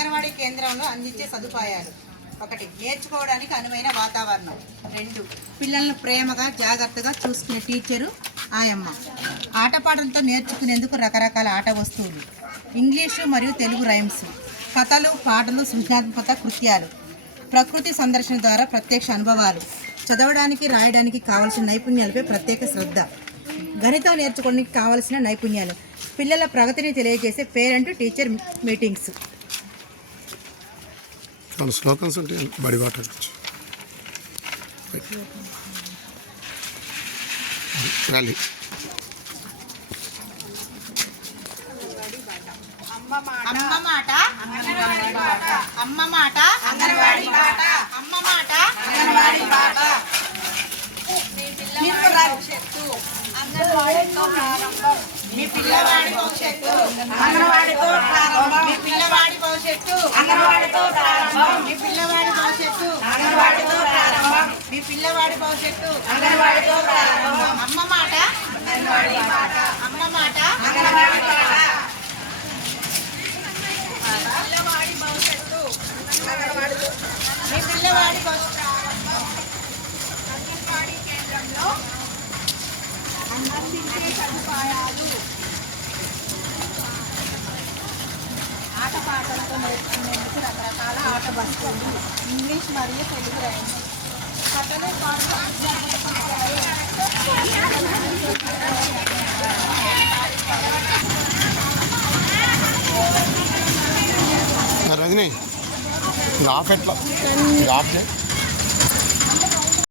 అంగన్వాడీ కేంద్రంలో అందించే సదుపాయాలు. ఒకటి నేర్చుకోవడానికి అనువైన వాతావరణం. రెండు పిల్లలను ప్రేమగా జాగ్రత్తగా చూసుకునే టీచరు ఆయమ్మ. ఆటపాటలతో నేర్చుకునేందుకు రకరకాల ఆట వస్తువులు. ఇంగ్లీషు మరియు తెలుగు రైమ్స్. కథలు పాటలు సృజనాత్మక కృత్యాలు. ప్రకృతి సందర్శన ద్వారా ప్రత్యక్ష అనుభవాలు. చదవడానికి రాయడానికి కావలసిన నైపుణ్యాలపై ప్రత్యేక శ్రద్ధ. గణితం నేర్చుకోవడానికి కావలసిన నైపుణ్యాలు. పిల్లల ప్రగతిని తెలియజేసే పేరెంట్ టీచర్ మీటింగ్స్. మన స్లోకన్స్ ఉంటాయి బడి బాట గురించి ర్యాలీ అమ్మ మాట అమ్మ మాట అంగన్వాడి బాట. అమ్మ మాట అంగన్వాడి బాట మీ పిల్లవాడి భవిష్యత్తు అంగన్వాడితో ప్రారంభం. అంగన్వాడితో ప్రారంభం. మీ పిల్లవాడి భవిష్యత్తు. అంగన్వాడితో ప్రారంభం. అమ్మ మాట. అంగన్వాడి బాట అమ్మ మాట. అంగన్వాడి బాట పిల్లవాడి భవిష్యత్తు. మీ పిల్లవాడి భవిష్యత్తు అంగన్వాడీ కేంద్రంలో అందించే సదుపాయాలు ఆటపాటలతో వస్తువులు ఇంగ్లీష్ మరియు తెలుగు రైమ్స్ కథలు పాటలు రజనీ ఇంకా ఆఫ్ ఎట్లా ఇంకా ఆఫ్ చేయి